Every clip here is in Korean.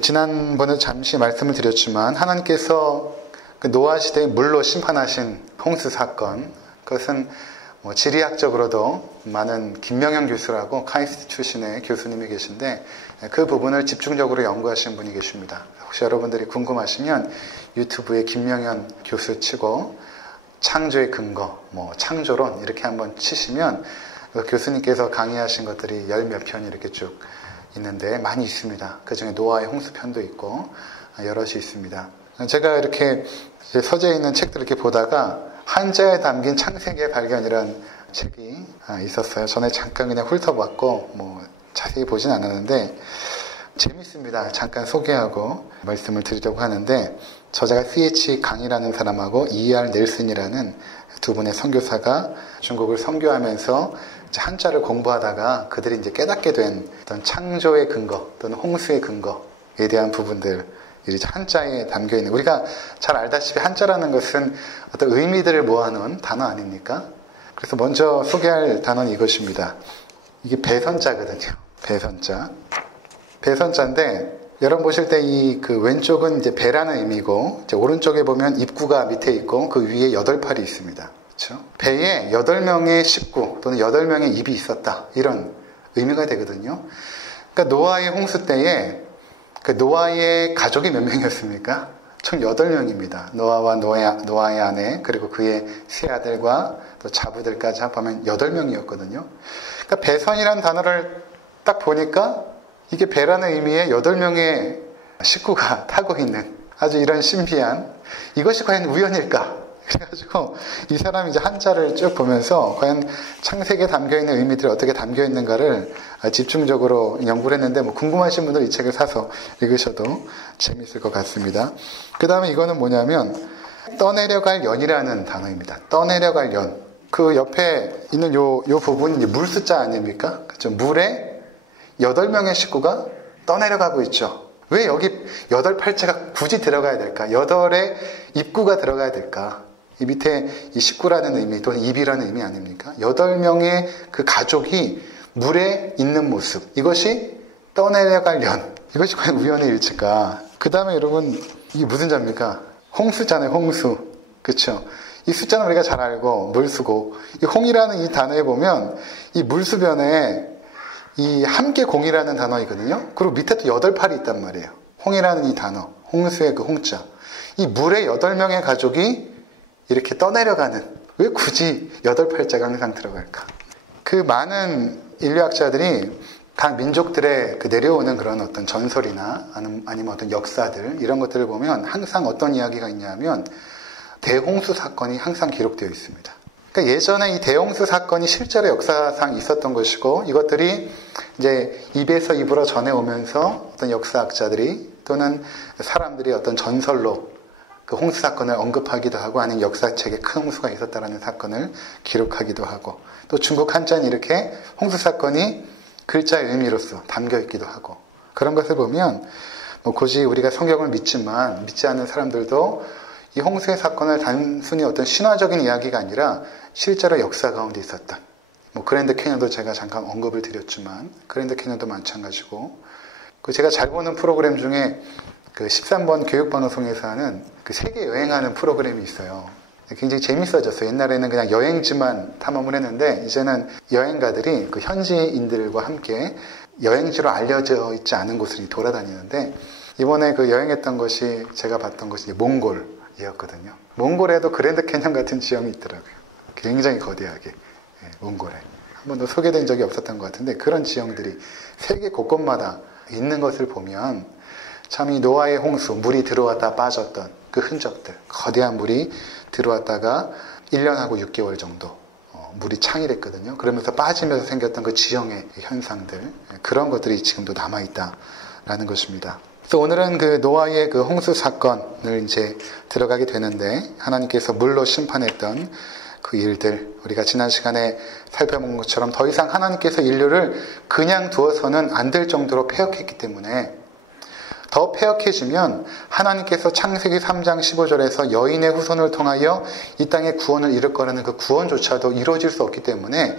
지난번에 잠시 말씀을 드렸지만 하나님께서 노아 시대에 물로 심판하신 홍수 사건, 그것은 지리학적으로도 많은 김명현 교수라고 카이스트 출신의 교수님이 계신데 그 부분을 집중적으로 연구하신 분이 계십니다. 혹시 여러분들이 궁금하시면 유튜브에 김명현 교수 치고 창조의 근거, 창조론 이렇게 한번 치시면 교수님께서 강의하신 것들이 10몇 편이 이렇게 쭉 있는데 많이 있습니다. 그 중에 노아의 홍수편도 있고 여럿이 있습니다. 제가 이렇게 서재에 있는 책들을 이렇게 보다가 한자에 담긴 창세기의 발견이라는 책이 있었어요. 전에 잠깐 그냥 훑어봤고 자세히 보진 않았는데 재밌습니다. 잠깐 소개하고 말씀을 드리려고 하는데 저자가 C.H. 강이라는 사람하고 E.R. 넬슨이라는 두 분의 선교사가 중국을 선교하면서 한자를 공부하다가 그들이 이제 깨닫게 된 어떤 창조의 근거 또는 홍수의 근거에 대한 부분들 이 한자에 담겨 있는, 우리가 잘 알다시피 한자라는 것은 어떤 의미들을 모아놓은 단어 아닙니까? 그래서 먼저 소개할 단어는 이것입니다. 이게 배선자거든요. 배선자. 배선자인데 여러분 보실 때 그 왼쪽은 이제 배라는 의미고 이제 오른쪽에 보면 입구가 밑에 있고 그 위에 8팔이 있습니다. 그렇죠? 배에 8명의 식구 또는 8명의 입이 있었다. 이런 의미가 되거든요. 그러니까 노아의 홍수 때에 그 노아의 가족이 몇 명이었습니까? 총 8명입니다. 노아와 노아의 아내 그리고 그의 세 아들과 또 자부들까지 합하면 8명이었거든요. 그러니까 배선이라는 단어를 딱 보니까 이게 배라는 의미의 8명의 식구가 타고 있는 아주 이런 신비한, 이것이 과연 우연일까? 그래가지고 이 사람이 이제 한자를 쭉 보면서 과연 창세기에 담겨있는 의미들이 어떻게 담겨있는가를 집중적으로 연구를 했는데 궁금하신 분들 이 책을 사서 읽으셔도 재밌을 것 같습니다. 그 다음에 이거는 뭐냐면 떠내려갈 연이라는 단어입니다. 떠내려갈 연. 그 옆에 있는 요 부분이 이제 물 숫자 아닙니까? 그렇죠? 물에 8명의 식구가 떠내려가고 있죠. 왜 여기 8팔자가 굳이 들어가야 될까? 8의 입구가 들어가야 될까? 이 밑에 이 식구라는 의미 또는 입이라는 의미 아닙니까? 8명의 그 가족이 물에 있는 모습. 이것이 떠내려갈 연. 이것이 과연 우연의 일치일까? 그 다음에 여러분, 이게 무슨 자입니까? 홍수잖아요, 홍수. 그쵸? 이 숫자는 우리가 잘 알고, 물수고. 이 홍이라는 이 단어에 보면, 이 물수변에 이 함께 공이라는 단어이거든요. 그리고 밑에 또 8팔이 있단 말이에요. 홍이라는 이 단어. 홍수의 그 홍자. 이 물에 8명의 가족이 이렇게 떠내려가는, 왜 굳이 8팔자가 항상 들어갈까? 그 많은 인류학자들이 각 민족들의 그 내려오는 그런 어떤 전설이나 아니면 어떤 역사들, 이런 것들을 보면 항상 어떤 이야기가 있냐면 대홍수 사건이 항상 기록되어 있습니다. 그러니까 예전에 이 대홍수 사건이 실제로 역사상 있었던 것이고 이것들이 이제 입에서 입으로 전해오면서 어떤 역사학자들이 또는 사람들이 어떤 전설로 그 홍수 사건을 언급하기도 하고 아니면 역사책에 큰 홍수가 있었다라는 사건을 기록하기도 하고 또 중국 한자는 이렇게 홍수 사건이 글자의 의미로서 담겨 있기도 하고 그런 것을 보면 굳이 우리가 성경을 믿지만 믿지 않는 사람들도 이 홍수의 사건을 단순히 어떤 신화적인 이야기가 아니라 실제로 역사 가운데 있었던 그랜드 캐년도 제가 잠깐 언급을 드렸지만 그랜드 캐년도 마찬가지고 제가 잘 보는 프로그램 중에 그 13번 교육방송에서 하는 그 세계 여행하는 프로그램이 있어요. 굉장히 재밌어졌어요. 옛날에는 그냥 여행지만 탐험을 했는데 이제는 여행가들이 그 현지인들과 함께 여행지로 알려져 있지 않은 곳을 돌아다니는데 이번에 그 여행했던 것이 제가 봤던 것이 몽골이었거든요. 몽골에도 그랜드 캐년 같은 지형이 있더라고요. 굉장히 거대하게 몽골에 한 번도 소개된 적이 없었던 것 같은데 그런 지형들이 세계 곳곳마다 있는 것을 보면 참 이 노아의 홍수, 물이 들어왔다 빠졌던 그 흔적들, 거대한 물이 들어왔다가 1년하고 6개월 정도 물이 창일했거든요. 그러면서 빠지면서 생겼던 그 지형의 현상들, 그런 것들이 지금도 남아있다라는 것입니다. 그래서 오늘은 그 노아의 그 홍수 사건을 이제 들어가게 되는데 하나님께서 물로 심판했던 그 일들, 우리가 지난 시간에 살펴본 것처럼 더 이상 하나님께서 인류를 그냥 두어서는 안 될 정도로 폐역했기 때문에 더 폐역해지면 하나님께서 창세기 3장 15절에서 여인의 후손을 통하여 이 땅에 구원을 이룰 거라는 그 구원조차도 이루어질 수 없기 때문에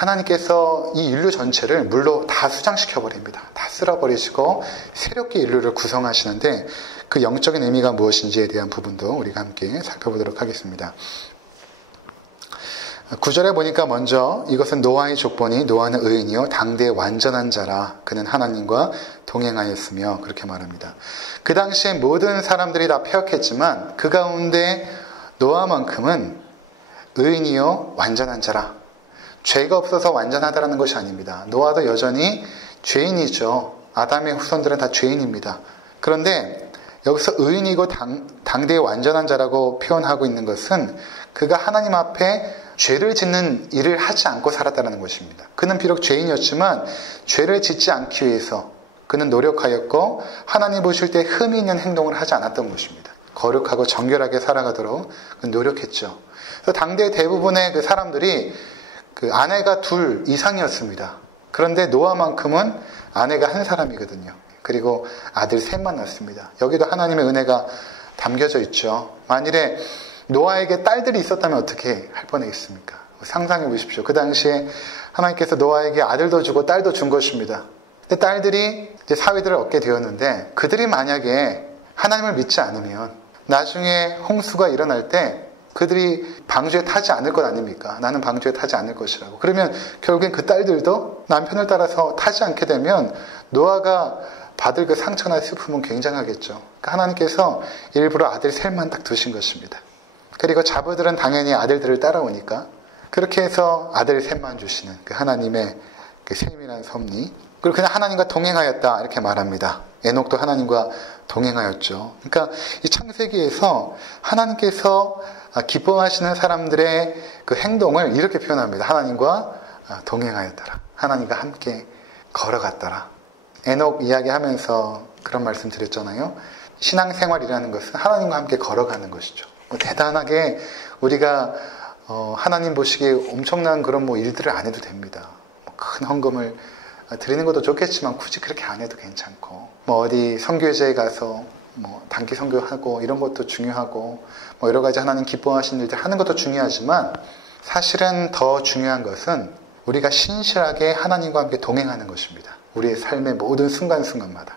하나님께서 이 인류 전체를 물로 다 수장시켜 버립니다. 다 쓸어버리시고 새롭게 인류를 구성하시는데 그 영적인 의미가 무엇인지에 대한 부분도 우리가 함께 살펴보도록 하겠습니다. 9절에 보니까 먼저 이것은 노아의 족보니 노아는 의인이요 당대의 완전한 자라 그는 하나님과 동행하였으며 그렇게 말합니다. 그 당시에 모든 사람들이 다 패역했지만 그 가운데 노아만큼은 의인이요 완전한 자라. 죄가 없어서 완전하다라는 것이 아닙니다. 노아도 여전히 죄인이죠. 아담의 후손들은 다 죄인입니다. 그런데 여기서 의인이고 당대의 완전한 자라고 표현하고 있는 것은 그가 하나님 앞에 죄를 짓는 일을 하지 않고 살았다는 것입니다. 그는 비록 죄인이었지만 죄를 짓지 않기 위해서 그는 노력하였고 하나님 보실 때 흠이 있는 행동을 하지 않았던 것입니다. 거룩하고 정결하게 살아가도록 노력했죠. 그래서 당대 대부분의 그 사람들이 그 아내가 둘 이상이었습니다. 그런데 노아만큼은 아내가 한 사람이거든요. 그리고 아들 셋만 낳습니다. 여기도 하나님의 은혜가 담겨져 있죠. 만일에 노아에게 딸들이 있었다면 어떻게 할 뻔했습니까? 상상해 보십시오. 그 당시에 하나님께서 노아에게 아들도 주고 딸도 준 것입니다. 근데 딸들이 이제 사위들을 얻게 되었는데 그들이 만약에 하나님을 믿지 않으면 나중에 홍수가 일어날 때 그들이 방주에 타지 않을 것 아닙니까? 나는 방주에 타지 않을 것이라고. 그러면 결국엔 그 딸들도 남편을 따라서 타지 않게 되면 노아가 받을 그 상처나 슬픔은 굉장하겠죠. 그러니까 하나님께서 일부러 아들 셋만 딱 두신 것입니다. 그리고 자부들은 당연히 아들들을 따라오니까 그렇게 해서 아들 셋만 주시는 그 하나님의 그 세밀한 섭리. 그리고 그냥 하나님과 동행하였다 이렇게 말합니다. 에녹도 하나님과 동행하였죠. 그러니까 이 창세기에서 하나님께서 기뻐하시는 사람들의 그 행동을 이렇게 표현합니다. 하나님과 동행하였더라. 하나님과 함께 걸어갔더라. 에녹 이야기하면서 그런 말씀 드렸잖아요. 신앙생활이라는 것은 하나님과 함께 걸어가는 것이죠. 대단하게 우리가 하나님 보시기에 엄청난 그런 일들을 안 해도 됩니다. 큰 헌금을 드리는 것도 좋겠지만 굳이 그렇게 안 해도 괜찮고 어디 선교회에 가서 단기 선교하고 이런 것도 중요하고 여러 가지 하나님 기뻐하시는 일들 하는 것도 중요하지만 사실은 더 중요한 것은 우리가 신실하게 하나님과 함께 동행하는 것입니다. 우리의 삶의 모든 순간순간마다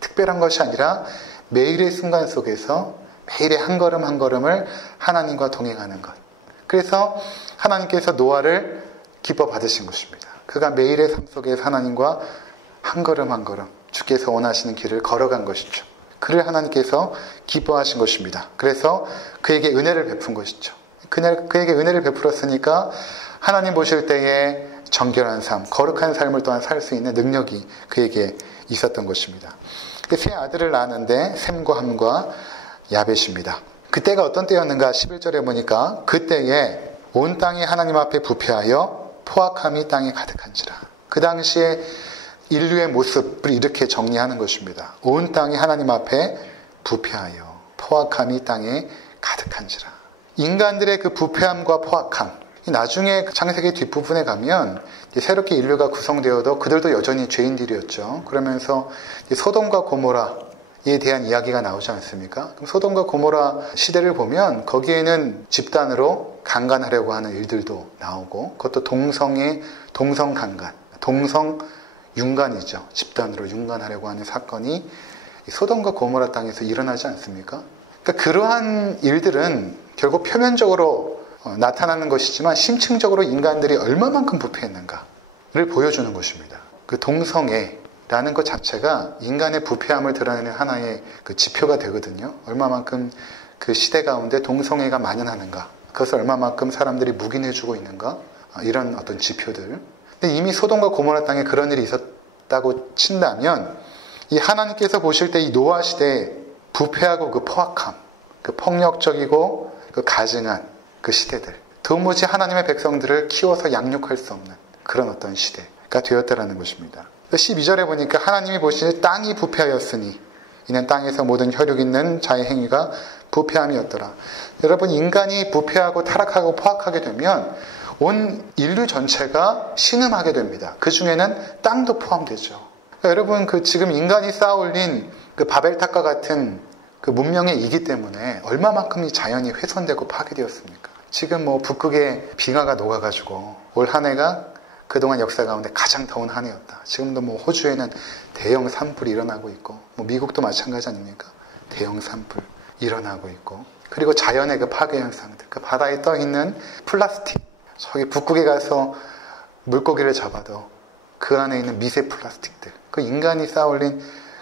특별한 것이 아니라 매일의 순간 속에서 매일의 한 걸음 한 걸음을 하나님과 동행하는 것. 그래서 하나님께서 노아를 기뻐 받으신 것입니다. 그가 매일의 삶 속에서 하나님과 한 걸음 한 걸음 주께서 원하시는 길을 걸어간 것이죠. 그를 하나님께서 기뻐하신 것입니다. 그래서 그에게 은혜를 베푼 것이죠. 그에게 은혜를 베풀었으니까 하나님 보실 때에 정결한 삶, 거룩한 삶을 또한 살 수 있는 능력이 그에게 있었던 것입니다. 세 아들을 낳았는데 셈과 함과 야벳입니다. 그때가 어떤 때였는가 11절에 보니까 그때에 온 땅이 하나님 앞에 부패하여 포악함이 땅에 가득한지라. 그 당시에 인류의 모습을 이렇게 정리하는 것입니다. 온 땅이 하나님 앞에 부패하여 포악함이 땅에 가득한지라. 인간들의 그 부패함과 포악함, 나중에 창세기 뒷부분에 가면 새롭게 인류가 구성되어도 그들도 여전히 죄인들이었죠. 그러면서 소돔과 고모라에 대한 이야기가 나오지 않습니까? 그럼 소돔과 고모라 시대를 보면 거기에는 집단으로 강간하려고 하는 일들도 나오고 그것도 동성강간, 동성융간이죠. 집단으로 융간하려고 하는 사건이 소돔과 고모라 땅에서 일어나지 않습니까? 그러니까 그러한 일들은 결국 표면적으로 나타나는 것이지만 심층적으로 인간들이 얼마만큼 부패했는가를 보여주는 것입니다. 그 동성애라는 것 자체가 인간의 부패함을 드러내는 하나의 그 지표가 되거든요. 얼마만큼 그 시대 가운데 동성애가 만연하는가, 그것을 얼마만큼 사람들이 묵인해주고 있는가, 이런 어떤 지표들. 근데 이미 소돔과 고모라 땅에 그런 일이 있었다고 친다면 이 하나님께서 보실 때 이 노아 시대의 부패하고 그 포악함, 그 폭력적이고 그 가증한 그 시대들, 도무지 하나님의 백성들을 키워서 양육할 수 없는 그런 어떤 시대가 되었다라는 것입니다. 12절에 보니까 하나님이 보시니 땅이 부패하였으니 이는 땅에서 모든 혈육 있는 자의 행위가 부패함이었더라. 여러분, 인간이 부패하고 타락하고 포악하게 되면 온 인류 전체가 신음하게 됩니다. 그 중에는 땅도 포함되죠. 그러니까 여러분, 지금 인간이 쌓아올린 그 바벨탑과 같은 그 문명의 이기 때문에 얼마만큼 이 자연이 훼손되고 파괴되었습니까? 지금 북극에 빙하가 녹아가지고 올 한 해가 그동안 역사 가운데 가장 더운 한 해였다. 지금도 뭐 호주에는 대형 산불이 일어나고 있고, 뭐 미국도 마찬가지 아닙니까? 대형 산불 일어나고 있고, 그리고 자연의 그 파괴 현상들, 그 바다에 떠 있는 플라스틱, 저기 북극에 가서 물고기를 잡아도 그 안에 있는 미세 플라스틱들, 그 인간이 쌓아올린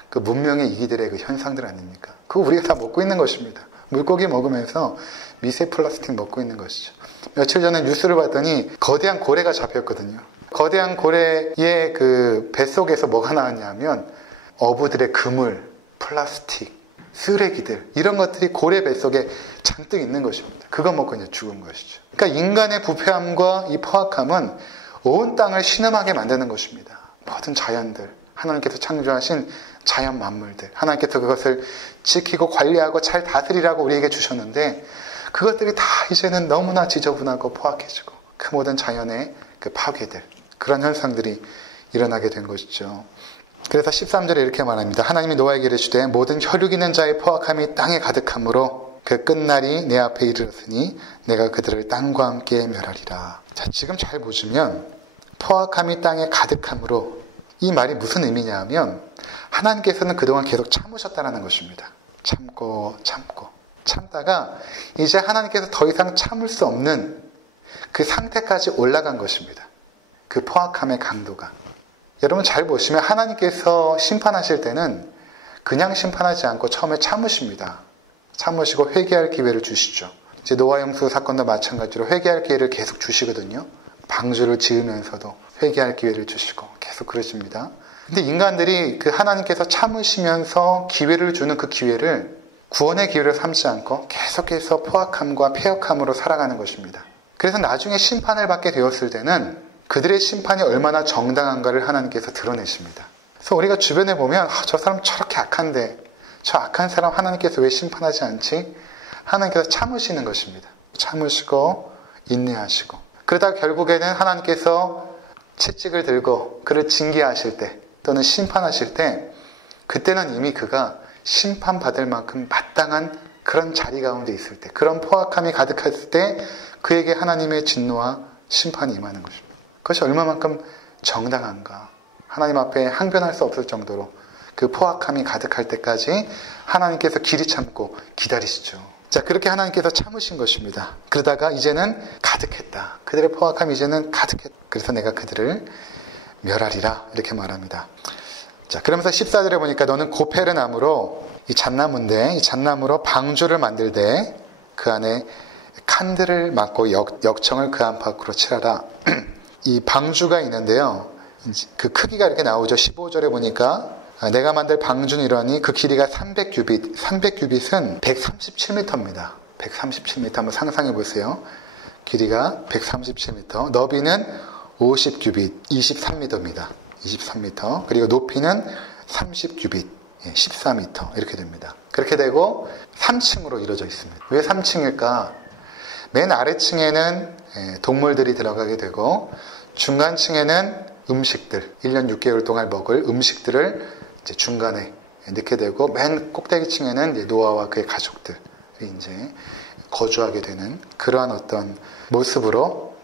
그 문명의 이기들의 그 현상들 아닙니까? 그거 우리가 다 먹고 있는 것입니다. 물고기 먹으면서 미세 플라스틱 먹고 있는 것이죠. 며칠 전에 뉴스를 봤더니 거대한 고래가 잡혔거든요. 거대한 고래의 그 뱃속에서 뭐가 나왔냐면 어부들의 그물, 플라스틱, 쓰레기들, 이런 것들이 고래 뱃속에 잔뜩 있는 것입니다. 그거 먹고 이제 죽은 것이죠. 그러니까 인간의 부패함과 이 포악함은 온 땅을 신음하게 만드는 것입니다. 모든 자연들, 하나님께서 창조하신 자연 만물들, 하나님께서 그것을 지키고 관리하고 잘 다스리라고 우리에게 주셨는데, 그것들이 다 이제는 너무나 지저분하고 포악해지고, 그 모든 자연의 그 파괴들, 그런 현상들이 일어나게 된 것이죠. 그래서 13절에 이렇게 말합니다. 하나님이 노아에게 이르시되 모든 혈육 있는 자의 포악함이 땅에 가득하므로 그 끝날이 내 앞에 이르렀으니 내가 그들을 땅과 함께 멸하리라. 자, 지금 잘 보시면 포악함이 땅에 가득하므로, 이 말이 무슨 의미냐 하면 하나님께서는 그동안 계속 참으셨다는 것입니다. 참다가 이제 하나님께서 더 이상 참을 수 없는 그 상태까지 올라간 것입니다. 그 포악함의 강도가. 여러분 잘 보시면 하나님께서 심판하실 때는 그냥 심판하지 않고 처음에 참으십니다. 참으시고 회개할 기회를 주시죠. 이제 노아 홍수 사건도 마찬가지로 회개할 기회를 계속 주시거든요. 방주를 지으면서도 회개할 기회를 주시고 계속 그러십니다. 근데 인간들이 그 하나님께서 참으시면서 기회를 주는 그 기회를 구원의 기회를 삼지 않고 계속해서 포악함과 패역함으로 살아가는 것입니다. 그래서 나중에 심판을 받게 되었을 때는 그들의 심판이 얼마나 정당한가를 하나님께서 드러내십니다. 그래서 우리가 주변에 보면 저 사람 저렇게 악한데 저 악한 사람 하나님께서 왜 심판하지 않지? 하나님께서 참으시는 것입니다. 참으시고 인내하시고, 그러다 결국에는 하나님께서 채찍을 들고 그를 징계하실 때 또는 심판하실 때, 그때는 이미 그가 심판받을 만큼 마땅한 그런 자리 가운데 있을 때, 그런 포악함이 가득했을 때 그에게 하나님의 진노와 심판이 임하는 것입니다. 그것이 얼마만큼 정당한가, 하나님 앞에 항변할 수 없을 정도로 그 포악함이 가득할 때까지 하나님께서 길이 참고 기다리시죠. 자, 그렇게 하나님께서 참으신 것입니다. 그러다가 이제는 가득했다. 그들의 포악함이 이제는 가득했다. 그래서 내가 그들을 멸하리라 이렇게 말합니다. 자, 그러면서 14절에 보니까 너는 고페르 나무로, 이 잣나무인데 이 잣나무로 방주를 만들되 그 안에 칸들을 막고 역청을 그 안팎으로 칠하라. 이 방주가 있는데요, 그 크기가 이렇게 나오죠. 15절에 보니까 내가 만들 방주는 이러니 그 길이가 300규빗, 300규빗은 137m입니다. 137m 한번 상상해 보세요. 길이가 137m, 너비는 50규빗, 23m입니다. 23m. 그리고 높이는 30규빗, 14m 이렇게 됩니다. 그렇게 되고 3층으로 이루어져 있습니다. 왜 3층일까? 맨 아래층에는 동물들이 들어가게 되고, 중간층에는 음식들, 1년 6개월 동안 먹을 음식들을 이제 중간에 넣게 되고, 맨 꼭대기층에는 이제 노아와 그의 가족들이 이제 거주하게 되는 그러한 어떤 모습으로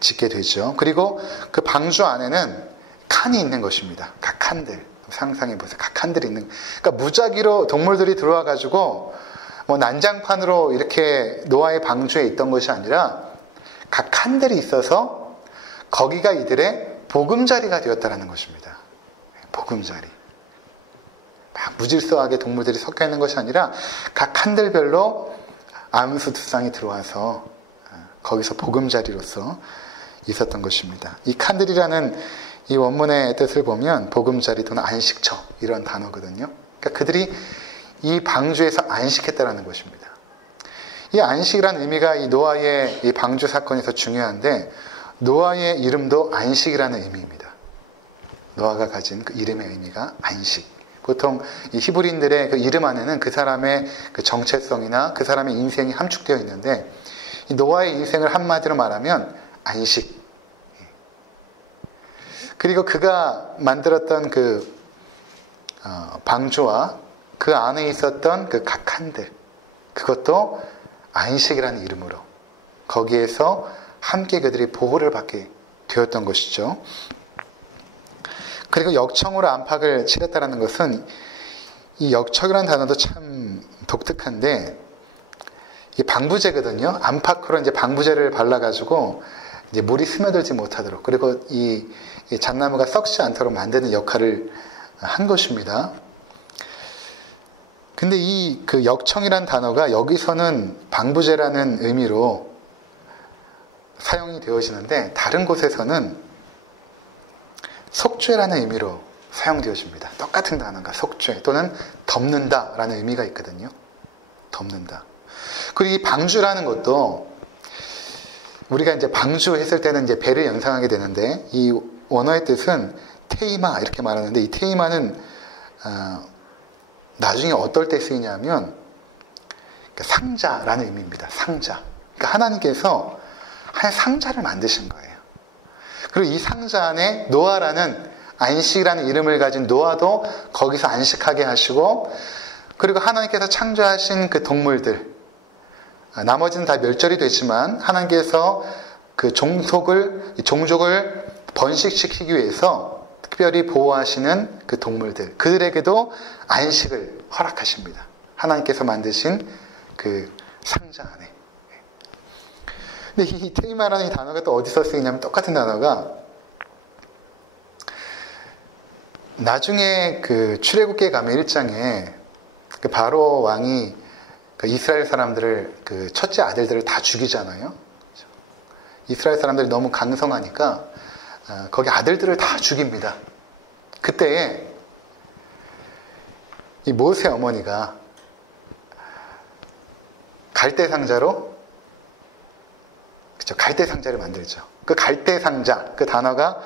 짓게 되죠. 그리고 그 방주 안에는 칸이 있는 것입니다. 각 칸들. 상상해 보세요. 각 칸들이 있는. 그러니까 무작위로 동물들이 들어와 가지고 뭐 난장판으로 이렇게 노아의 방주에 있던 것이 아니라 각 칸들이 있어서 거기가 이들의 보금자리가 되었다는 것입니다. 보금자리. 막 무질서하게 동물들이 섞여 있는 것이 아니라 각 칸들별로 암수 두상이 들어와서 거기서 보금자리로서 있었던 것입니다. 이 칸들이라는 이 원문의 뜻을 보면 보금자리 또는 안식처, 이런 단어거든요. 그러니까 그들이 이 방주에서 안식했다는 것입니다. 이 안식이라는 의미가 이 노아의 이 방주 사건에서 중요한데, 노아의 이름도 안식이라는 의미입니다. 노아가 가진 그 이름의 의미가 안식. 보통 이 히브리인들의 그 이름 안에는 그 사람의 그 정체성이나 그 사람의 인생이 함축되어 있는데, 이 노아의 인생을 한마디로 말하면 안식. 그리고 그가 만들었던 그 방주와 그 안에 있었던 그 각 칸들, 그것도 안식이라는 이름으로 거기에서 함께 그들이 보호를 받게 되었던 것이죠. 그리고 역청으로 안팎을 칠했다는 것은 이 역청이라는 단어도 참 독특한데 이 방부제거든요. 안팎으로 이제 방부제를 발라가지고 이제 물이 스며들지 못하도록 그리고 이 잣나무가 썩지 않도록 만드는 역할을 한 것입니다. 근데 이 그 역청이라는 단어가 여기서는 방부제라는 의미로 사용이 되어지는데 다른 곳에서는 속죄라는 의미로 사용되어집니다. 똑같은 단어가 속죄 또는 덮는다라는 의미가 있거든요. 덮는다. 그리고 이 방주라는 것도 우리가 이제 방주했을 때는 이제 배를 연상하게 되는데 이 원어의 뜻은 테이마 이렇게 말하는데 이 테이마는 나중에 어떨 때 쓰이냐면 상자라는 의미입니다. 상자. 그러니까 하나님께서 한 상자를 만드신 거예요. 그리고 이 상자 안에 노아라는 안식이라는 이름을 가진 노아도 거기서 안식하게 하시고 그리고 하나님께서 창조하신 그 동물들 나머지는 다 멸절이 되지만 하나님께서 그 종족을 번식시키기 위해서 특별히 보호하시는 그 동물들 그들에게도 안식을 허락하십니다. 하나님께서 만드신 그 상자 안에. 근데 이 테이마라는 이 단어가 또 어디서 쓰이냐면 똑같은 단어가 나중에 그 출애굽기에 가면 1장에 그 바로 왕이 그 이스라엘 사람들을 그 첫째 아들들을 다 죽이잖아요. 이스라엘 사람들이 너무 강성하니까 거기 아들들을 다 죽입니다. 그때에 이 모세 어머니가 갈대 상자로 그쵸 갈대 상자를 만들죠. 그 갈대 상자 그 단어가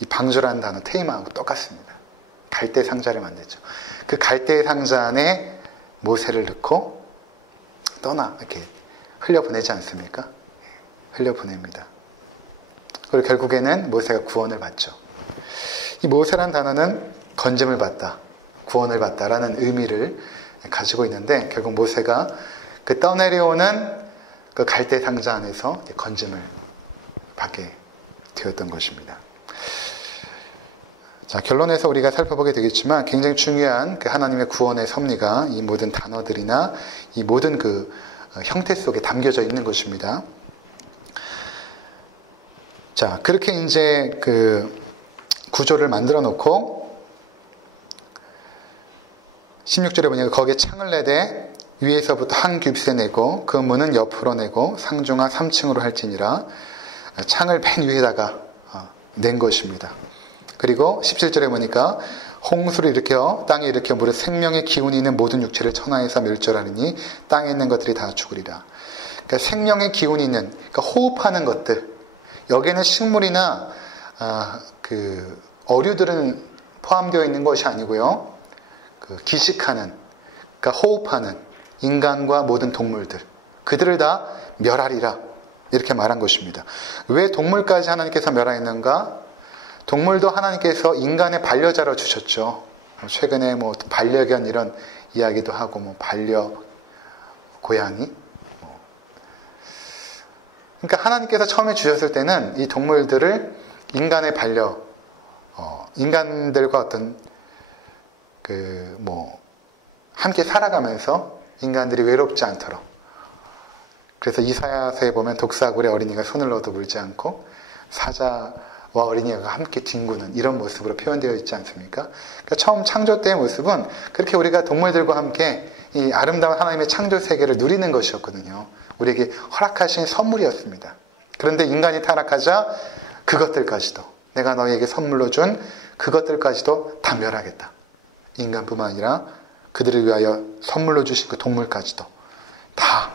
이 방주라는 단어 테이마하고 똑같습니다. 갈대 상자를 만들죠. 그 갈대 상자 안에 모세를 넣고 떠나 이렇게 흘려보내지 않습니까? 흘려보냅니다. 그리고 결국에는 모세가 구원을 받죠. 이 모세라는 단어는 건짐을 받다, 구원을 받다라는 의미를 가지고 있는데 결국 모세가 그 떠내려오는 그 갈대 상자 안에서 건짐을 받게 되었던 것입니다. 자, 결론에서 우리가 살펴보게 되겠지만 굉장히 중요한 그 하나님의 구원의 섭리가 이 모든 단어들이나 이 모든 그 형태 속에 담겨져 있는 것입니다. 자, 그렇게 이제 그 구조를 만들어 놓고 16절에 보니까 거기에 창을 내되 위에서부터 한 끡세 내고 그 문은 옆으로 내고 상중하 3층으로 할지니라. 창을 맨 위에다가 낸 것입니다. 그리고 17절에 보니까 홍수를 일으켜 땅에 일으켜 무릇 생명의 기운이 있는 모든 육체를 천하에서 멸절하느니 땅에 있는 것들이 다 죽으리라. 그러니까 생명의 기운이 있는 그러니까 호흡하는 것들 여기에는 식물이나 그 어류들은 포함되어 있는 것이 아니고요. 그 기식하는 그러니까 호흡하는 인간과 모든 동물들 그들을 다 멸하리라 이렇게 말한 것입니다. 왜 동물까지 하나님께서 멸하였는가? 동물도 하나님께서 인간의 반려자로 주셨죠. 최근에 뭐 반려견 이런 이야기도 하고 뭐 반려 고양이. 그러니까 하나님께서 처음에 주셨을 때는 이 동물들을 인간의 인간들과 어떤 그 뭐 함께 살아가면서 인간들이 외롭지 않도록. 그래서 이사야서에 보면 독사굴에 어린이가 손을 넣어도 물지 않고 사자와 어린이가 함께 뒹구는 이런 모습으로 표현되어 있지 않습니까? 그러니까 처음 창조 때의 모습은 그렇게 우리가 동물들과 함께 이 아름다운 하나님의 창조 세계를 누리는 것이었거든요. 우리에게 허락하신 선물이었습니다. 그런데 인간이 타락하자 그것들까지도 내가 너희에게 선물로 준 그것들까지도 다 멸하겠다. 인간뿐만 아니라 그들을 위하여 선물로 주신 그 동물까지도 다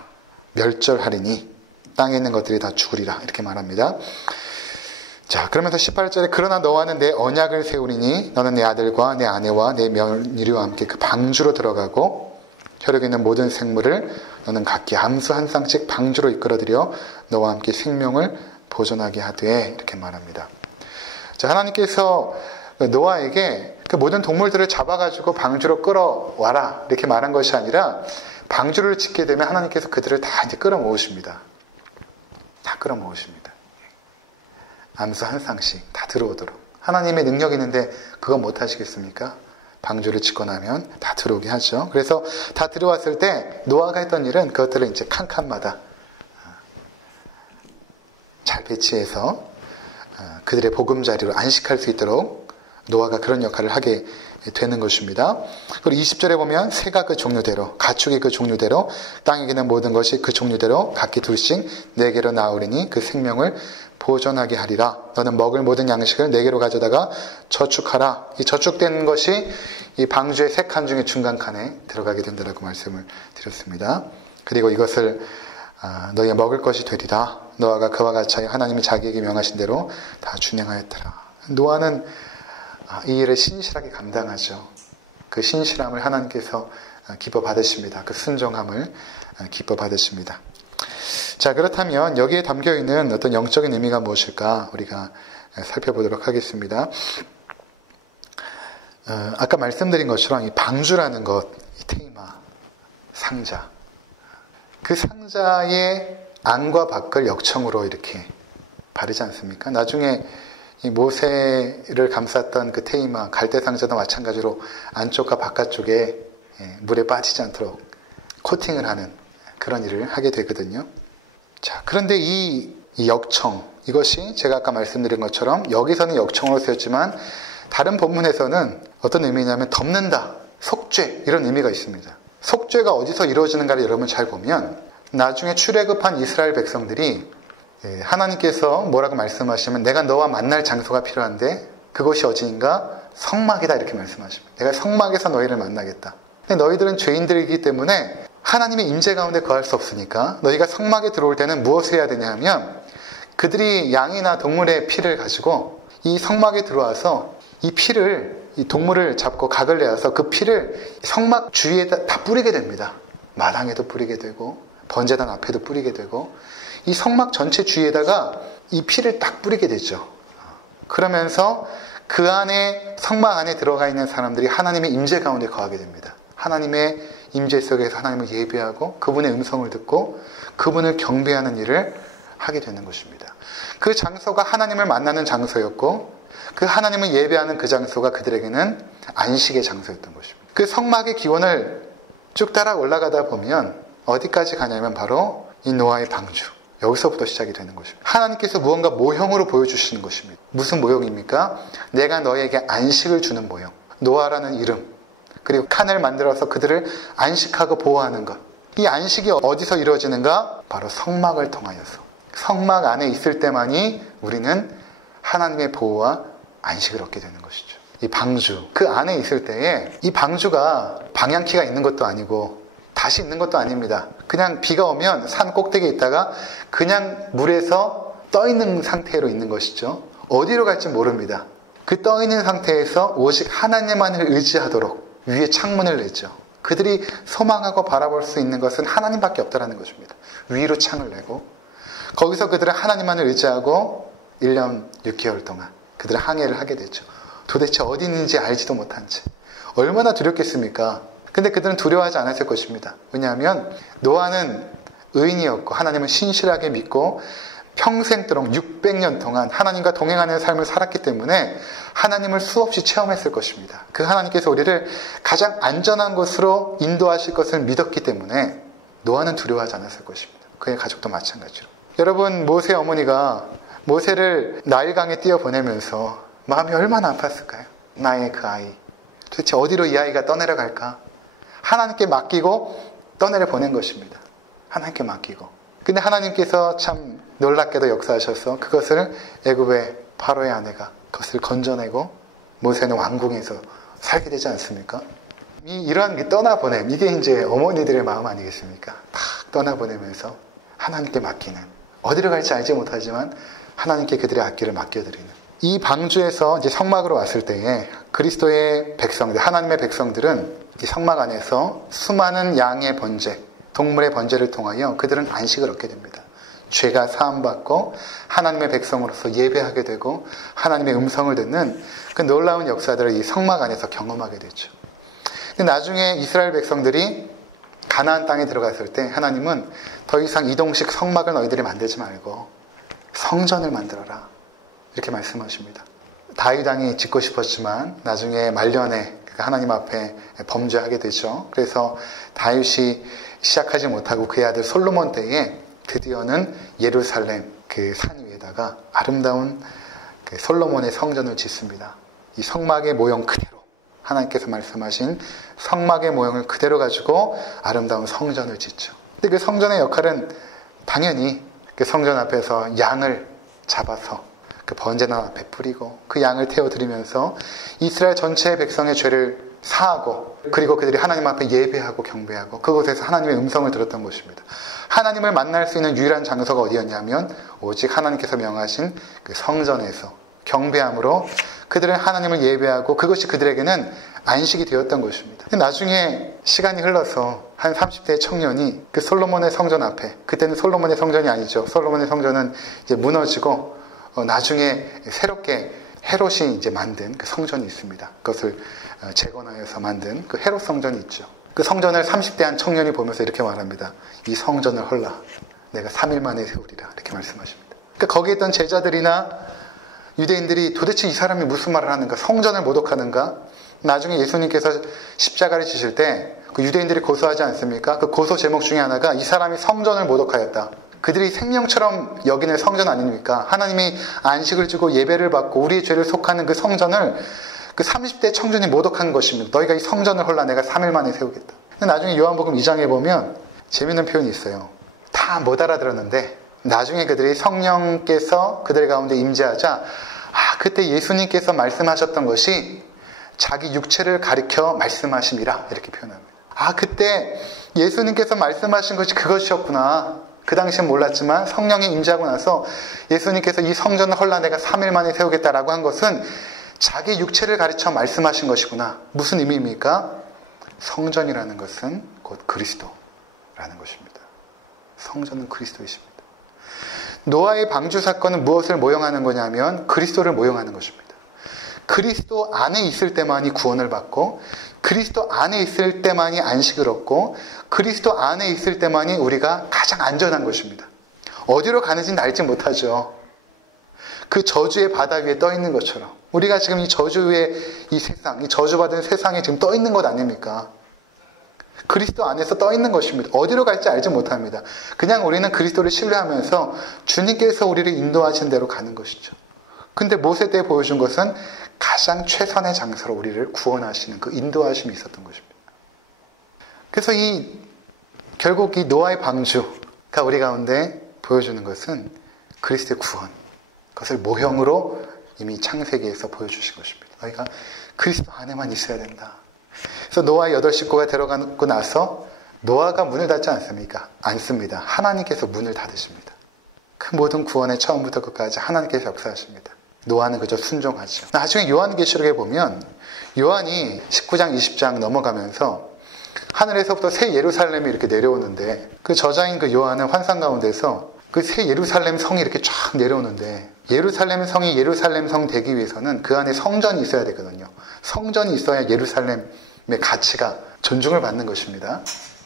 멸절하리니 땅에 있는 것들이 다 죽으리라 이렇게 말합니다. 자, 그러면서 18절에 그러나 너와는 내 언약을 세우리니 너는 내 아들과 내 아내와 내 며느리와 함께 그 방주로 들어가고 혈육 있는 모든 생물을 너는 각기 암수 한 쌍씩 방주로 이끌어들여 너와 함께 생명을 보존하게 하되 이렇게 말합니다. 자, 하나님께서 노아에게 그 모든 동물들을 잡아가지고 방주로 끌어와라 이렇게 말한 것이 아니라 방주를 짓게 되면 하나님께서 그들을 다 이제 끌어모으십니다. 다 끌어모으십니다. 암소 한 쌍씩 다 들어오도록. 하나님의 능력이 있는데 그거 못 하시겠습니까? 방주를 짓고 나면 다 들어오게 하죠. 그래서 다 들어왔을 때 노아가 했던 일은 그것들을 이제 칸칸마다 잘 배치해서 그들의 보금자리로 안식할 수 있도록 노아가 그런 역할을 하게 되는 것입니다. 그리고 20절에 보면 새가 그 종류대로, 가축이 그 종류대로, 땅에 기는 모든 것이 그 종류대로 각기 둘씩 네개로 나오리니 그 생명을 보존하게 하리라. 너는 먹을 모든 양식을 네개로 가져다가 저축하라. 이 저축된 것이 이 방주의 세 칸 중에 중간 칸에 들어가게 된다고 말씀을 드렸습니다. 그리고 이것을 너희가 먹을 것이 되리라. 노아가 그와 같이 하나님이 자기에게 명하신 대로 다 준행하였더라. 노아는 이 일을 신실하게 감당하죠. 그 신실함을 하나님께서 기뻐 받으십니다. 그 순종함을 기뻐 받으십니다. 자, 그렇다면 여기에 담겨있는 어떤 영적인 의미가 무엇일까 우리가 살펴보도록 하겠습니다. 아까 말씀드린 것처럼 이 방주라는 것, 이 테이마, 상자, 그 상자의 안과 밖을 역청으로 이렇게 바르지 않습니까? 나중에 이 모세를 감쌌던 그 테이마, 갈대 상자도 마찬가지로 안쪽과 바깥쪽에 물에 빠지지 않도록 코팅을 하는 그런 일을 하게 되거든요. 자, 그런데 이 역청, 이것이 제가 아까 말씀드린 것처럼 여기서는 역청으로 쓰였지만 다른 본문에서는 어떤 의미냐면 덮는다, 속죄 이런 의미가 있습니다. 속죄가 어디서 이루어지는가를 여러분 잘 보면 나중에 출애굽한 이스라엘 백성들이 하나님께서 뭐라고 말씀하시면 내가 너와 만날 장소가 필요한데 그것이 어디인가? 성막이다 이렇게 말씀하십니다. 내가 성막에서 너희를 만나겠다. 근데 너희들은 죄인들이기 때문에 하나님의 임재 가운데 거할 수 없으니까 너희가 성막에 들어올 때는 무엇을 해야 되냐 하면 그들이 양이나 동물의 피를 가지고 이 성막에 들어와서 이 피를 이 동물을 잡고 각을 내어서 그 피를 성막 주위에다 다 뿌리게 됩니다. 마당에도 뿌리게 되고 번제단 앞에도 뿌리게 되고 이 성막 전체 주위에다가 이 피를 딱 뿌리게 되죠. 그러면서 그 안에 성막 안에 들어가 있는 사람들이 하나님의 임재 가운데 거하게 됩니다. 하나님의 임재 속에서 하나님을 예배하고 그분의 음성을 듣고 그분을 경배하는 일을 하게 되는 것입니다. 그 장소가 하나님을 만나는 장소였고 그 하나님을 예배하는 그 장소가 그들에게는 안식의 장소였던 것입니다. 그 성막의 기원을 쭉 따라 올라가다 보면 어디까지 가냐면 바로 이 노아의 방주, 여기서부터 시작이 되는 것입니다. 하나님께서 무언가 모형으로 보여주시는 것입니다. 무슨 모형입니까? 내가 너에게 안식을 주는 모형. 노아라는 이름, 그리고 칸을 만들어서 그들을 안식하고 보호하는 것. 이 안식이 어디서 이루어지는가? 바로 성막을 통하여서. 성막 안에 있을 때만이 우리는 하나님의 보호와 안식을 얻게 되는 것이죠. 이 방주, 그 안에 있을 때에 이 방주가 방향키가 있는 것도 아니고 다시 있는 것도 아닙니다. 그냥 비가 오면 산 꼭대기에 있다가 그냥 물에서 떠 있는 상태로 있는 것이죠. 어디로 갈지 모릅니다. 그 떠 있는 상태에서 오직 하나님만을 의지하도록 위에 창문을 내죠. 그들이 소망하고 바라볼 수 있는 것은 하나님밖에 없다는 것입니다. 위로 창을 내고 거기서 그들은 하나님만을 의지하고 1년 6개월 동안 그들은 항해를 하게 되죠. 도대체 어디 있는지 알지도 못한 채. 얼마나 두렵겠습니까? 근데 그들은 두려워하지 않았을 것입니다. 왜냐하면 노아는 의인이었고 하나님을 신실하게 믿고 평생도록 600년 동안 하나님과 동행하는 삶을 살았기 때문에 하나님을 수없이 체험했을 것입니다. 그 하나님께서 우리를 가장 안전한 곳으로 인도하실 것을 믿었기 때문에 노아는 두려워하지 않았을 것입니다. 그의 가족도 마찬가지로. 여러분, 모세 어머니가 모세를 나일강에 띄어보내면서 마음이 얼마나 아팠을까요? 나의 그 아이. 도대체 어디로 이 아이가 떠내려갈까? 하나님께 맡기고 떠내려 보낸 것입니다. 하나님께 맡기고. 근데 하나님께서 참 놀랍게도 역사하셔서 그것을 애굽의 파로의 아내가 그것을 건져내고 모세는 왕궁에서 살게 되지 않습니까? 이러한 떠나보냄, 이게 이제 어머니들의 마음 아니겠습니까? 딱 떠나보내면서 하나님께 맡기는, 어디로 갈지 알지 못하지만 하나님께 그들의 앞길을 맡겨드리는. 이 방주에서 이제 성막으로 왔을 때에 그리스도의 백성들, 하나님의 백성들은 이 성막 안에서 수많은 양의 번제, 동물의 번제를 통하여 그들은 안식을 얻게 됩니다. 죄가 사함받고 하나님의 백성으로서 예배하게 되고 하나님의 음성을 듣는 그 놀라운 역사들을 이 성막 안에서 경험하게 되죠. 근데 나중에 이스라엘 백성들이 가나안 땅에 들어갔을 때 하나님은 더 이상 이동식 성막을 너희들이 만들지 말고 성전을 만들어라. 이렇게 말씀하십니다. 다윗 왕이 짓고 싶었지만 나중에 말년에 하나님 앞에 범죄하게 되죠. 그래서 다윗이 시작하지 못하고 그의 아들 솔로몬 때에 드디어는 예루살렘 그 산 위에다가 아름다운 그 솔로몬의 성전을 짓습니다. 이 성막의 모형 그대로 하나님께서 말씀하신 성막의 모형을 그대로 가지고 아름다운 성전을 짓죠. 근데 그 성전의 역할은 당연히 그 성전 앞에서 양을 잡아서 그 번제단 앞에 뿌리고 그 양을 태워드리면서 이스라엘 전체 백성의 죄를 사하고 그리고 그들이 하나님 앞에 예배하고 경배하고 그곳에서 하나님의 음성을 들었던 곳입니다. 하나님을 만날 수 있는 유일한 장소가 어디였냐면 오직 하나님께서 명하신 그 성전에서 경배함으로 그들은 하나님을 예배하고 그것이 그들에게는 안식이 되었던 것입니다. 나중에 시간이 흘러서 한 30대의 청년이 그 솔로몬의 성전 앞에, 그때는 솔로몬의 성전이 아니죠. 솔로몬의 성전은 이제 무너지고 나중에 새롭게 헤롯이 이제 만든 그 성전이 있습니다. 그것을 재건하여서 만든 그 헤롯 성전이 있죠. 그 성전을 30대 한 청년이 보면서 이렇게 말합니다. 이 성전을 헐라 내가 3일 만에 세우리라 이렇게 말씀하십니다. 그러니까 거기에 있던 제자들이나 유대인들이 도대체 이 사람이 무슨 말을 하는가, 성전을 모독하는가. 나중에 예수님께서 십자가를 지실 때 그 유대인들이 고소하지 않습니까? 그 고소 제목 중에 하나가 이 사람이 성전을 모독하였다. 그들이 생명처럼 여기는 성전 아닙니까? 하나님이 안식을 주고 예배를 받고 우리의 죄를 속하는 그 성전을 그 30대 청년이 모독한 것입니다. 너희가 이 성전을 헐라 내가 3일 만에 세우겠다. 근데 나중에 요한복음 2장에 보면 재미있는 표현이 있어요. 다 못 알아들었는데 나중에 그들이 성령께서 그들 가운데 임재하자 그때 예수님께서 말씀하셨던 것이 자기 육체를 가리켜 말씀하심이라 이렇게 표현합니다. 그때 예수님께서 말씀하신 것이 그것이었구나. 그 당시엔 몰랐지만 성령이 임재하고 나서 예수님께서 이 성전을 헐라 내가 3일 만에 세우겠다라고 한 것은 자기 육체를 가르쳐 말씀하신 것이구나. 무슨 의미입니까? 성전이라는 것은 곧 그리스도라는 것입니다. 성전은 그리스도이십니다. 노아의 방주 사건은 무엇을 모형하는 거냐면 그리스도를 모형하는 것입니다. 그리스도 안에 있을 때만이 구원을 받고 그리스도 안에 있을 때만이 안식을 얻고 그리스도 안에 있을 때만이 우리가 가장 안전한 것입니다. 어디로 가는지는 알지 못하죠. 그 저주의 바다 위에 떠 있는 것처럼 우리가 지금 이 저주 위에 이 세상, 이 저주받은 세상에 지금 떠 있는 것 아닙니까? 그리스도 안에서 떠 있는 것입니다. 어디로 갈지 알지 못합니다. 그냥 우리는 그리스도를 신뢰하면서 주님께서 우리를 인도하신 대로 가는 것이죠. 근데 모세 때 보여준 것은 가장 최선의 장소로 우리를 구원하시는 그 인도하심이 있었던 것입니다. 그래서 결국 이 노아의 방주가 우리 가운데 보여주는 것은 그리스도의 구원, 그것을 모형으로 이미 창세기에서 보여주신 것입니다. 너희가 그리스도 안에만 있어야 된다. 그래서 노아의 8 식구가 들어가고 나서 노아가 문을 닫지 않습니까? 않습니다. 하나님께서 문을 닫으십니다. 그 모든 구원의 처음부터 끝까지 하나님께서 역사하십니다. 노아는 그저 순종하죠. 나중에 요한계시록에 보면 요한이 19장 20장 넘어가면서 하늘에서부터 새 예루살렘이 이렇게 내려오는데 그 저자인 그 요한은 환상 가운데서 그 새 예루살렘 성이 이렇게 쫙 내려오는데 예루살렘 성이 예루살렘 성 되기 위해서는 그 안에 성전이 있어야 되거든요. 성전이 있어야 예루살렘의 가치가 존중을 받는 것입니다.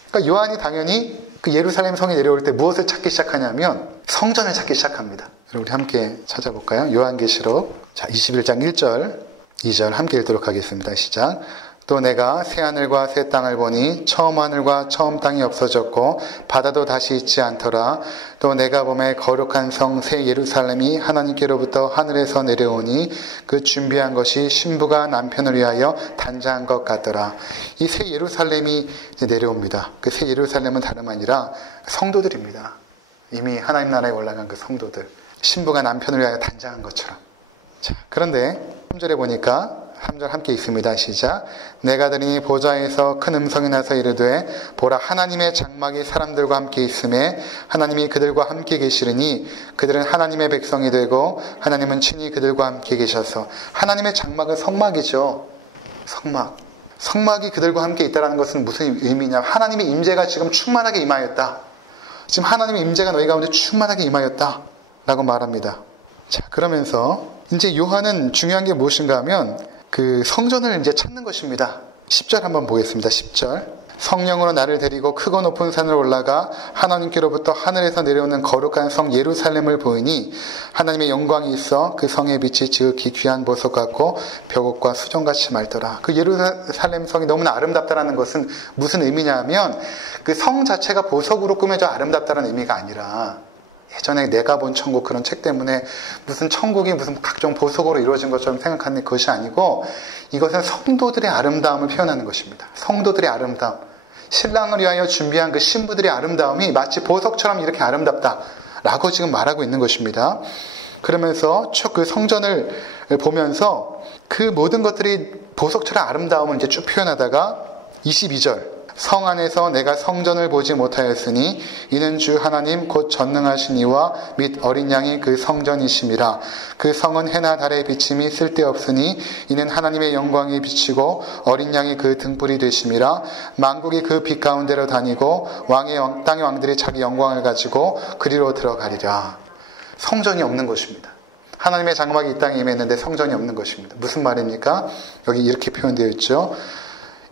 그러니까 요한이 당연히 그 예루살렘 성이 내려올 때 무엇을 찾기 시작하냐면 성전을 찾기 시작합니다. 우리 함께 찾아볼까요? 요한계시록 21장 1절 2절 함께 읽도록 하겠습니다. 시작. 또 내가 새 하늘과 새 땅을 보니 처음 하늘과 처음 땅이 없어졌고 바다도 다시 있지 않더라. 또 내가 보매 거룩한 성 새 예루살렘이 하나님께로부터 하늘에서 내려오니 그 준비한 것이 신부가 남편을 위하여 단장한 것 같더라. 이 새 예루살렘이 이제 내려옵니다. 그 새 예루살렘은 다름 아니라 성도들입니다. 이미 하나님 나라에 올라간 그 성도들. 신부가 남편을 위하여 단장한 것처럼. 자, 그런데 3절에 보니까 3절 함께 읽습니다. 시작. 내가 들으니 보좌에서 큰 음성이 나서 이르되 보라 하나님의 장막이 사람들과 함께 있음에 하나님이 그들과 함께 계시리니 그들은 하나님의 백성이 되고 하나님은 친히 그들과 함께 계셔서 하나님의 장막은 성막이죠. 성막. 성막이 그들과 함께 있다는 것은 무슨 의미냐? 하나님의 임재가 지금 충만하게 임하였다. 지금 하나님의 임재가 너희 가운데 충만하게 임하였다 라고 말합니다. 자, 그러면서 이제 요한은 중요한 게 무엇인가 하면 그 성전을 이제 찾는 것입니다. 10절 한번 보겠습니다. 10절. 성령으로 나를 데리고 크고 높은 산을 올라가 하나님께로부터 하늘에서 내려오는 거룩한 성 예루살렘을 보이니 하나님의 영광이 있어 그 성의 빛이 지극히 귀한 보석 같고 벽옥과 수정같이 맑더라. 그 예루살렘 성이 너무나 아름답다라는 것은 무슨 의미냐면 그 성 자체가 보석으로 꾸며져 아름답다는 의미가 아니라, 예전에 내가 본 천국 그런 책 때문에 무슨 천국이 무슨 각종 보석으로 이루어진 것처럼 생각하는 것이 아니고, 이것은 성도들의 아름다움을 표현하는 것입니다. 성도들의 아름다움, 신랑을 위하여 준비한 그 신부들의 아름다움이 마치 보석처럼 이렇게 아름답다라고 지금 말하고 있는 것입니다. 그러면서 쭉 그 성전을 보면서 그 모든 것들이 보석처럼 아름다움을 이제 쭉 표현하다가 22절, 성 안에서 내가 성전을 보지 못하였으니 이는 주 하나님 곧 전능하신 이와 및 어린 양이 그 성전이심이라. 그 성은 해나 달의 비침이 쓸데없으니 이는 하나님의 영광이 비치고 어린 양이 그 등불이 되심이라. 만국이 그 빛 가운데로 다니고 땅의 왕들이 자기 영광을 가지고 그리로 들어가리라. 성전이 없는 것입니다. 하나님의 장막이 이 땅에 임했는데 성전이 없는 것입니다. 무슨 말입니까? 여기 이렇게 표현되어 있죠.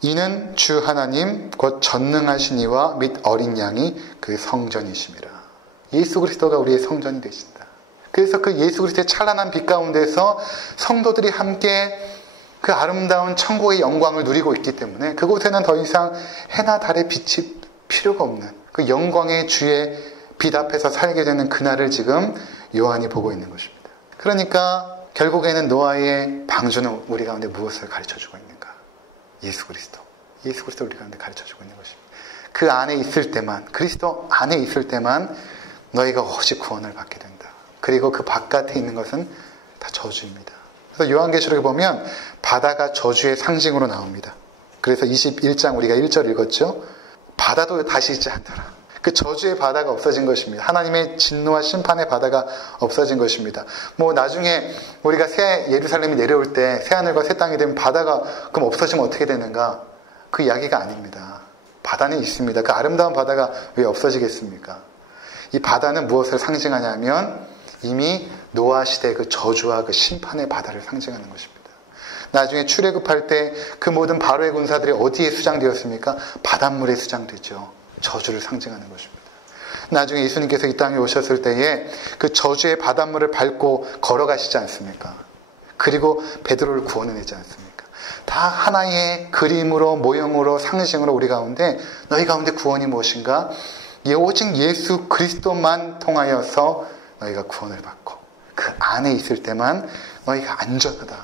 이는 주 하나님 곧 전능하신 이와 및 어린 양이 그 성전이심이라. 예수 그리스도가 우리의 성전이 되신다. 그래서 그 예수 그리스도의 찬란한 빛 가운데서 성도들이 함께 그 아름다운 천국의 영광을 누리고 있기 때문에 그곳에는 더 이상 해나 달의 빛이 필요가 없는 그 영광의 주의 빛 앞에서 살게 되는 그날을 지금 요한이 보고 있는 것입니다. 그러니까 결국에는 노아의 방주는 우리 가운데 무엇을 가르쳐주고 있는가? 예수 그리스도. 예수 그리스도 우리 가운데 가르쳐주고 있는 것입니다. 그 안에 있을 때만, 그리스도 안에 있을 때만 너희가 오직 구원을 받게 된다. 그리고 그 바깥에 있는 것은 다 저주입니다. 그래서 요한계시록에 보면 바다가 저주의 상징으로 나옵니다. 그래서 21장 우리가 1절 읽었죠. 바다도 다시 있지 않더라. 그 저주의 바다가 없어진 것입니다. 하나님의 진노와 심판의 바다가 없어진 것입니다. 뭐 나중에 우리가 새 예루살렘이 내려올 때 새 하늘과 새 땅이 되면 바다가 그럼 없어지면 어떻게 되는가? 그 이야기가 아닙니다. 바다는 있습니다. 그 아름다운 바다가 왜 없어지겠습니까? 이 바다는 무엇을 상징하냐면 이미 노아 시대 그 저주와 그 심판의 바다를 상징하는 것입니다. 나중에 출애굽할 때 그 모든 바로의 군사들이 어디에 수장되었습니까? 바닷물에 수장되죠. 저주를 상징하는 것입니다. 나중에 예수님께서 이 땅에 오셨을 때에 그 저주의 바닷물을 밟고 걸어가시지 않습니까? 그리고 베드로를 구원해내지 않습니까? 다 하나의 그림으로, 모형으로, 상징으로 우리 가운데, 너희 가운데 구원이 무엇인가? 오직 예수 그리스도만 통하여서 너희가 구원을 받고 그 안에 있을 때만 너희가 안전하다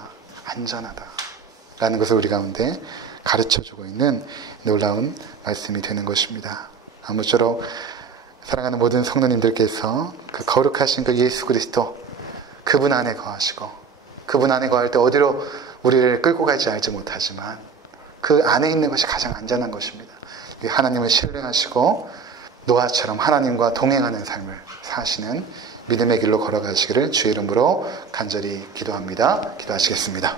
라는 것을 우리 가운데 가르쳐주고 있는 놀라운 말씀이 되는 것입니다. 아무쪼록 사랑하는 모든 성도님들께서 그 거룩하신 그 예수 그리스도, 그분 안에 거하시고, 그분 안에 거할 때 어디로 우리를 끌고 갈지 알지 못하지만 그 안에 있는 것이 가장 안전한 것입니다. 하나님을 신뢰하시고 노아처럼 하나님과 동행하는 삶을 사시는 믿음의 길로 걸어가시기를 주의 이름으로 간절히 기도합니다. 기도하시겠습니다.